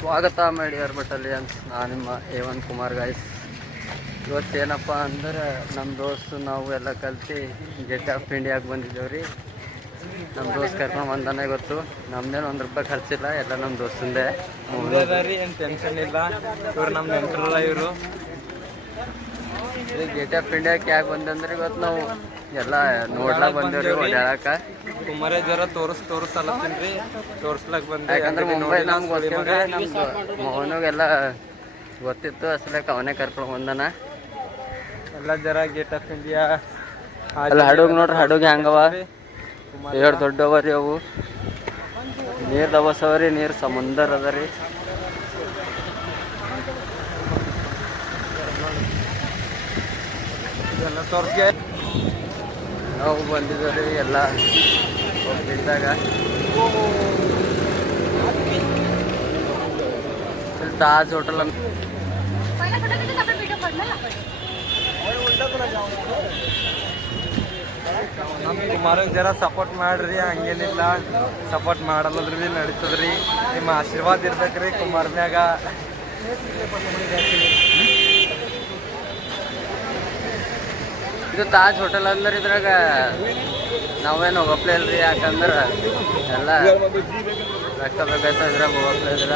ಸ್ವಾಗತ ಮಾಡಿಯರ್ ಬಟಾಲಿಯನ್ಸ್. ನಾನು ನಿಮ್ಮ A1 ಕುಮಾರ್ ಗೈಸ್. ಇವತ್ತೇನಪ್ಪ ಅಂದ್ರೆ ನಮ್ಮ ದೋಸ್ತು ನಾವು ಎಲ್ಲ ಕಲ್ತು ಗೇಟ್ ಆಫ್ ಇಂಡಿಯಾಗೆ ಬಂದಿದ್ದೇವೆ ರೀ. ನಮ್ಮ ದೋಸ್ತ್ ಕರ್ಕೊಂಡು ಬಂದಾನೆ ಗೊತ್ತು. ನಮ್ದೇನು ₹1 ಖರ್ಚಿಲ್ಲ, ಎಲ್ಲ ನಮ್ಮ ದೋಸ್ತಂದೇ. ಏನು ಟೆನ್ಷನ್ ಇಲ್ಲ. ಇವ್ರು ನಮ್ಮ ನೆಂಟರಲ್ಲ. ಇವರು ಗೇಟ್ ಆಫ್ ಇಂಡಿಯಾಕ್ಕೆ ಯಾಕೆ ಬಂದಂದ್ರೆ ಇವತ್ತು ನಾವು ಎಲ್ಲ ನೋಡ್ಲಾಕ್ ಬಂದೇವ್ರಿ, ಓಡಾಡಕ. ಕುಮಾರೇ ಜರ ತೋರಿಸ್ಲತ್ತೀನಿ ತೋರಿಸ್ಲಕ್ ಬಂದೆ. ಯಾಕಂದ್ರೆ ಮುಂಬೈ ನಮ್ಗೆ ಗೊತ್ತಿಲ್ಲ, ನಮ್ಗೆ ಮೋಹನಿಗೆಲ್ಲ ಗೊತ್ತಿತ್ತು. ಅಸಲಕ್ಕೆ ಅವನೇ ಕರ್ಕೊಂಡು ಬಂದಾನ. ಎಲ್ಲ ಜರ ಗೇಟ್ ಆಫ್ ಇಂಡಿಯಾ ಅಲ್ಲ ಹಡಗ್ ನೋಡ್ರಿ, ಹಡಗ್ ಹೆಂಗವ, ಎರಡು ದೊಡ್ಡವ ರೀ ಅವು. ನೀರು ದಬಸವ ರೀ, ನೀರು ಸಮುದ್ರ ಅದ ರೀ. ಇದೆಲ್ಲ ತೋರಿಸ್ಗೆ ನಾವು ಬಂದಿದ್ದೇವೆ ರೀ ಎಲ್ಲ ಹೋಗ್ತಿದ್ದಾಗ. ತಾಜ್ ಹೋಟೆಲ್ ಅಂತ ನಮ್ಮ ಕುಮಾರಿಗೆ ಜರ ಸಪೋರ್ಟ್ ಮಾಡ್ರಿ. ಹಂಗೇನಿಲ್ಲ, ಸಪೋರ್ಟ್ ಮಾಡಲ್ಲದ್ರಿ ಭೀ ನಡೀತದ್ರಿ. ನಿಮ್ಮ ಆಶೀರ್ವಾದ ಇರ್ಬೇಕ್ರಿ ಕುಮಾರ್ ಮ್ಯಾಗ. ಇದು ತಾಜ್ ಹೋಟೆಲ್ ಅಂದ್ರೆ ಇದ್ರಾಗ ನಾವೇನು ಹೋಗಪ್ಲೇ ಇಲ್ರಿ. ಯಾಕಂದ್ರೆ ಎಲ್ಲ ರೊಕ್ಕ ಬೇಕಾಯ್ತು, ಇದ್ರಾಗ ಹೋಗಪ್ಲೇ ಇದ್ರ.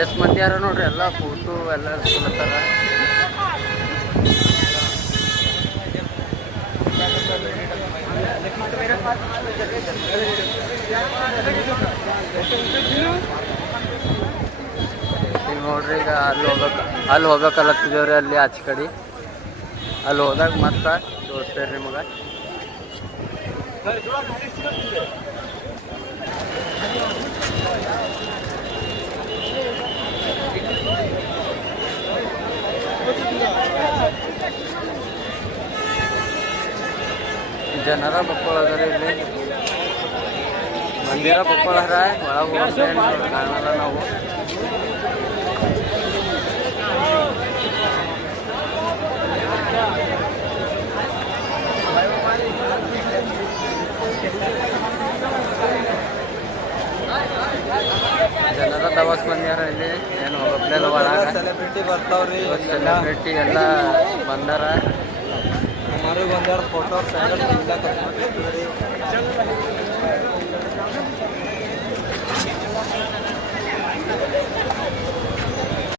ಎಷ್ಟು ಮಂದಿ ಯಾರ ನೋಡ್ರಿ, ಎಲ್ಲ ಫೋಟೋ ಎಲ್ಲ ಇಸ್ಕೊಳತ್ತಾರ. ಈಗ ನೋಡ್ರಿ, ಈಗ ಅಲ್ಲಿ ಹೋಗ್ಬೇಕಲ್ಲತ್ತಿದ್ದೇವ್ರಿ, ಅಲ್ಲಿ ಆಚೆ ಕಡೆ. ಅಲ್ಲಿ ಹೋದಾಗ ಮತ್ತೆ ತೋರಿಸ್ತೇವೆ ರೀ ಮಗ. ಜನರ ಬಕ್ಕೊಳ್ಳೋದ್ರಿ ಇಲ್ಲಿ, ಮಂದಿರ ಬಕ್ಕೊಳ್ಳೋರ. ಒಳಗೆ ಹೋಗ್ತೇವೆ ಕಾಣಲ್ಲ ನಾವು. ಜನರ ದವಸ್ ಬಂದ್ಯಾರ ಇಲ್ಲಿ, ಏನು ಹೋಗಪ್ಲೆಲ್ಲ ಒಳಗ. ಸೆಲೆಬ್ರಿಟಿ ಬರ್ತಾವ್ರಿ, ಸೆಲೆಬ್ರಿಟಿ ಎಲ್ಲ ಬಂದಾರ. ಕುಮಾರಿಗೆ ಬಂದಾರ. ಫೋಟೋ